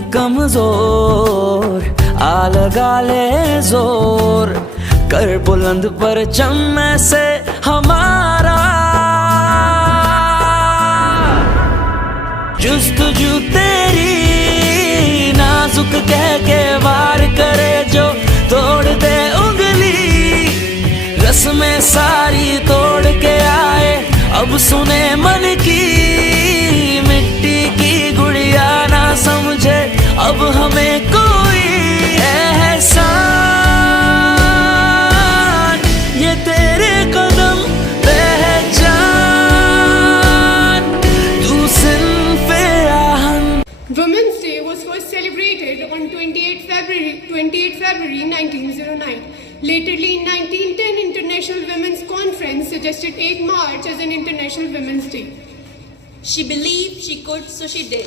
नहीं कमजोर, आ लगा ले जोर, कर बुलंद परचम से हमारा। जुस्तजू तेरी नाजुक कह के वार करे जो तोड़ दे उंगली, रस्में सारी तोड़ के आए अब सुने मन की। मिट्टी की गुड़िया ना समझे अब हमें कोई एहसान, ये तेरे कदम पहचान, तू सिन्फ़े आहन। Women's Day was first celebrated on 28 February 1909. Laterly in 1910, International Women's Conference suggested 8 March as an International Women's Day. She believed she could, so she did.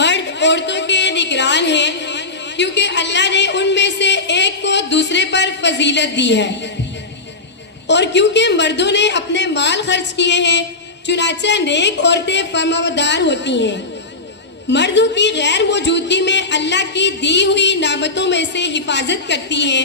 मर्द औरतों के निगरान हैं क्योंकि अल्लाह ने उनमें से एक को दूसरे पर फजीलत दी है, और क्योंकि मर्दों ने अपने माल खर्च किए हैं चुनाचा नेक औरतें फरमाबरदार होती हैं। मर्दों की गैर मौजूदगी में अल्लाह की दी हुई नामतों में से हिफाजत करती हैं।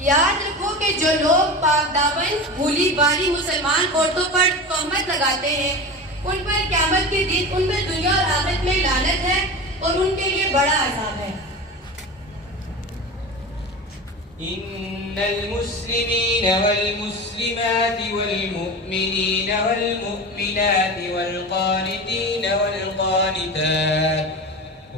याद रखो कि जो लोग पाकदामन भूली भाली मुसलमान औरतों पर तोहमत लगाते हैं उन पर क़यामत के दिन उन पर दुनिया और आखिरत में लानत है और उनके लिए बड़ा अज़ाब है। इन्नल मुस्लिमीन वल मुस्लिमात वल मुमिनीन वल मुमिनात वल क़ानितीन वल क़ानितात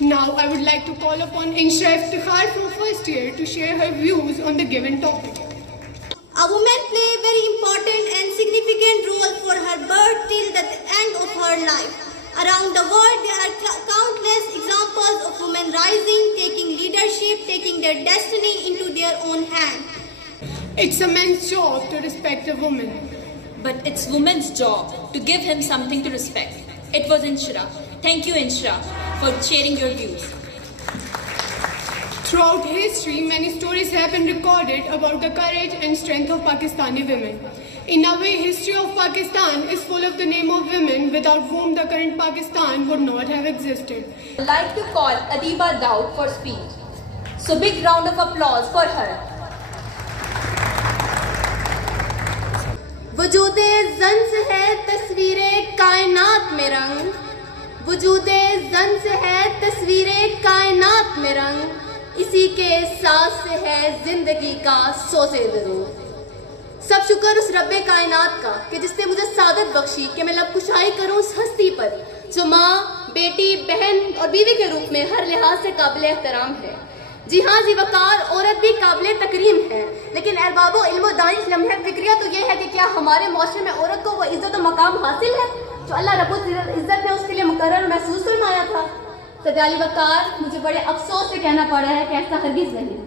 Now I would like to call upon Insha Iftikhar from first year to share her views on the given topic. A woman play a very important and significant role for her birth till the end of her life. Around the world, there are countless examples of women rising, taking leadership, taking their destiny into their own hand. It's a man's job to respect a woman. But it's woman's job to give him something to respect. It was Inshra. Thank you, Inshra, for sharing your views. Throughout history, many stories have been recorded about the courage and strength of Pakistani women. In a way, history of Pakistan is full of the name of women without whom the current Pakistan would not have existed. I'd like to call Adiba Daud for speech. So big round of applause for her. वजूदे Zann से है तस्वीरे कायनात में रंग, वजूदे ज़न से है तस्वीरे कायनात में रंग, इसी के एहसास से है जिंदगी का सोसे दरूद। सब शुक्र उस रब्बे कायनात का कि जिसने मुझे सादत बख्शी कि मैं लबकुशाई करूं उस हस्ती पर जो माँ, बेटी, बहन और बीवी के रूप में हर लिहाज से काबिल एहतराम है। जी हाँ, जी वकार औरत भी काबिल तकरीम है, लेकिन अरबाबो इल्म दानिश लम्हे फिक्रिया तो ये है कि क्या हमारे माशरे में औरत को वो इज्जत और मकाम हासिल है जो अल्लाह रब्बुल इज्जत ने उसके लिए मुकर्रर महसूस फरमाया था। सजाली वकार, मुझे बड़े अफसोस से कहना पड़ा है कि ऐसा हरगिज नहीं है।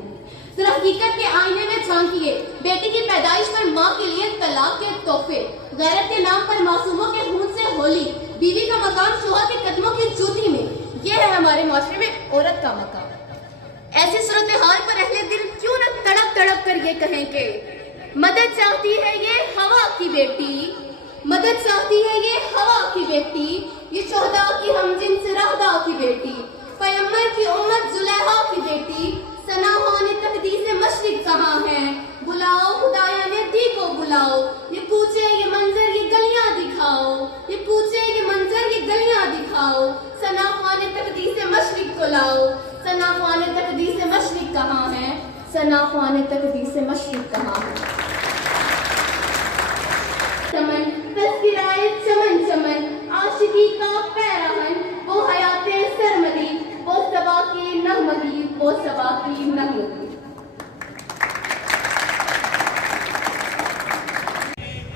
जरा हकीकत के आईने में झांकिए, बेटी की पैदाइश पर माँ के लिए तलाक के तोहफे, गैरत के नाम पर मासूमों के खून से होली, बीवी का मकाम शोहर के कदमों की जूती में, ये है हमारे माशरे में औरत का मकाम। ऐसी सूरत हाल पर अहले दिल क्यों न तड़प तड़प कर ये कहें कि मदद चाहती है ये हवा की बेटी, मदद चाहती है ये हवा की बेटी, सना ख्वान तकदीस से मशरूब कहा। चमन तस्किराए चमन चमन आशिकी का पैराहन, वो हयाते सरमदी, वो सबा की नगमगी, वो सबा की नगमगी।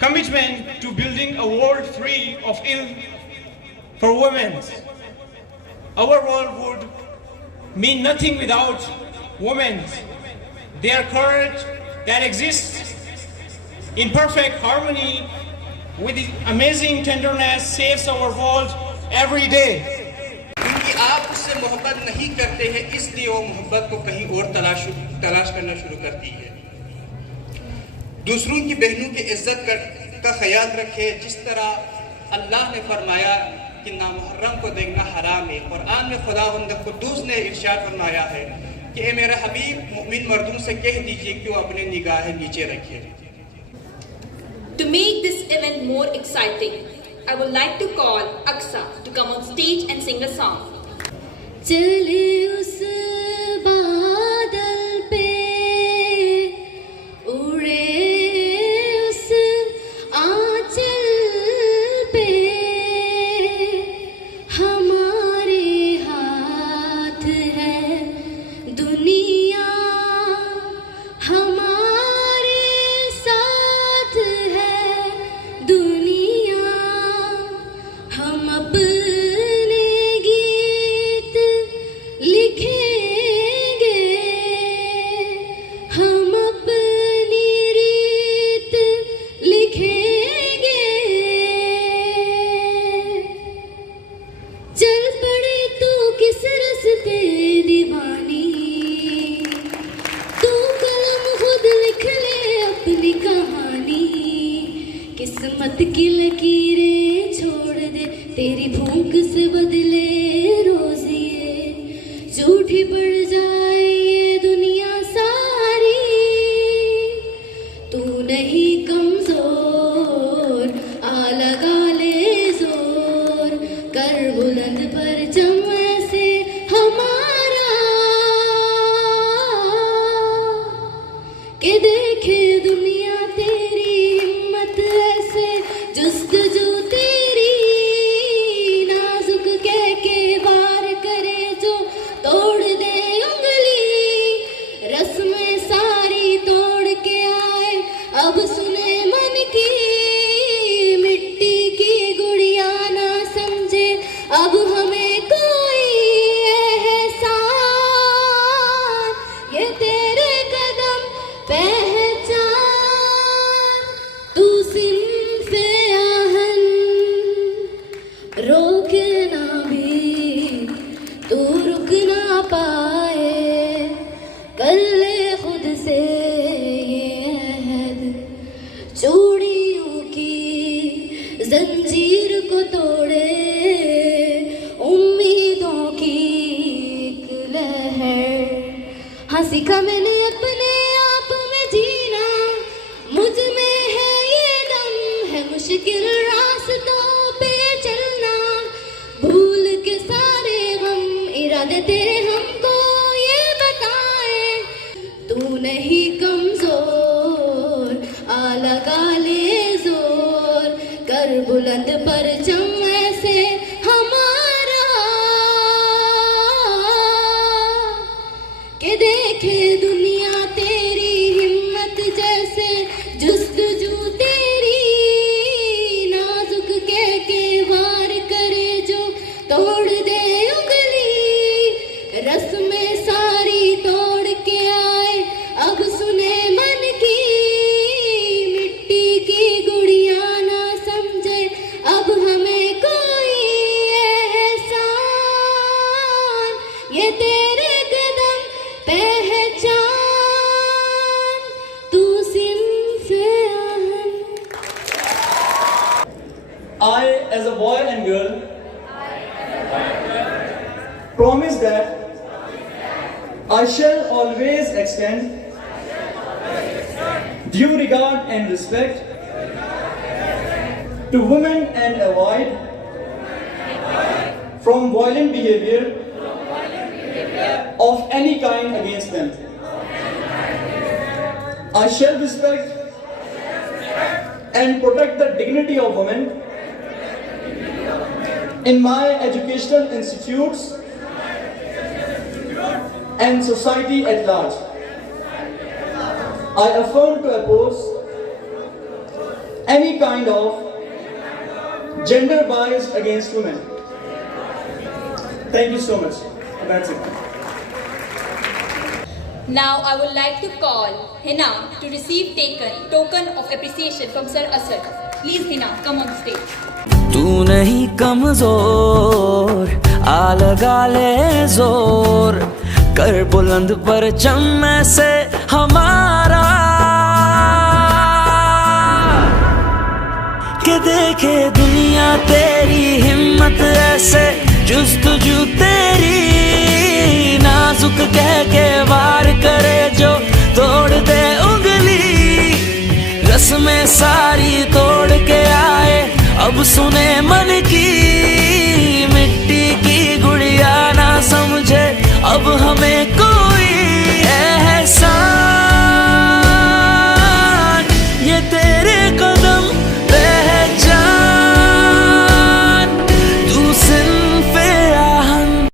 Commitment to building a world free of ill for women. Our world would mean nothing without women. Their courage that exists in perfect harmony with the amazing tenderness saves our world every day. क्योंकि आप उससे मोहब्बत नहीं करते हैं, इसलिए वो मोहब्बत को कहीं और तलाश करना शुरू करती है। दूसरों की बहनों की इज्जत का ख्याल रखे, जिस तरह अल्लाह ने फरमाया कि नामुहर्रम को देखना हराम है। कुरान में खुदावंद कुद्दूस ने इरशाद फरमाया है कि ए मेरा हबीब मुमिन मर्दों से कह दीजिए कि वो अपने निगाहें नीचे रखे। To make this event more exciting, I would like to call Aksa to come on stage and sing a song. चले उस बादल पे उड़े उस आंचल पे, हमारे हाथ है दुनिया, हमारे साथ है दुनिया। हम अपने गीत लिखेंगे, हम अपनी रीत लिखेंगे। चल पड़े तू किस रस्ते दीवानी, तू कलम खुद लिख ले अपनी कहानी। किस्मत की लकीरें छोड़ दे, तेरी भूख से बदले रोजिए, झूठी पड़ जाए ये दुनिया सारी। तू नहीं कमजोर, आ लगा ले जोर, कर बुलंद परचम ऐसे हमारा, के देखे दुनिया तेरी हिम्मत ऐसे, जुस्तजू तेरी नाजुक कह के वार करे जो तोड़ दे उंगली। रस्में सारी तोड़ के आए, अब सुने मन की, मिट्टी की गुड़िया ना समझे अब हमें कोई एहसान। ये तेरे कदम पहचान, तू सिंफ़े आहन, रोकना भी तू रुक ना पाए। कर ले खुद से ये अहद, चूड़ियों की जंजीर को तोड़े, उम्मीदों की एक लहर। हाँ सीखा मैंने अपने आप में जीना, मुझ में है ये दम, है मुश्किल रास्तों पे चलना। भूल के सारे गम, इरादे तेरे हमको ये बताए। तू नहीं कमजोर, आ लगा ले जोर, कर बुलंद परचम ऐसे हमारा, के देखे दुनिया तेरी हिम्मत जैसे, जुस्तजू तेरी नाजुक कह के वार करे जो तोड़ दे उंगली। रस्में सारी तोड़ के आए, अब सुने मन की, मिट्टी की गुड़िया ना समझे अब हमें कोई एहसान। ये तेरे कदम पहचान, तू सिंफ़े आहन। I, as a boy and girl, promise that I shall always extend due regard and respect to women and avoid from violent behavior of any kind against them. I shall respect and protect the dignity of women in my educational institutes and society at large. I affirm to oppose any kind of gender bias against women. Thank you so much. That's it. Now I would like to call Hina to receive token of appreciation from Sir Asad. Please Hina, come on stage. तू नहीं कमजोर, आ लगा ले जोर, कर बुलंद परचम में से हमारा, के देखे दुनिया तेरी हिम्मत ऐसे, जुस्तजू तेरी नाजुक कह के वार करे जो तोड़ दे उंगली, रस्में सारी तोड़ के आए अब सुने मन की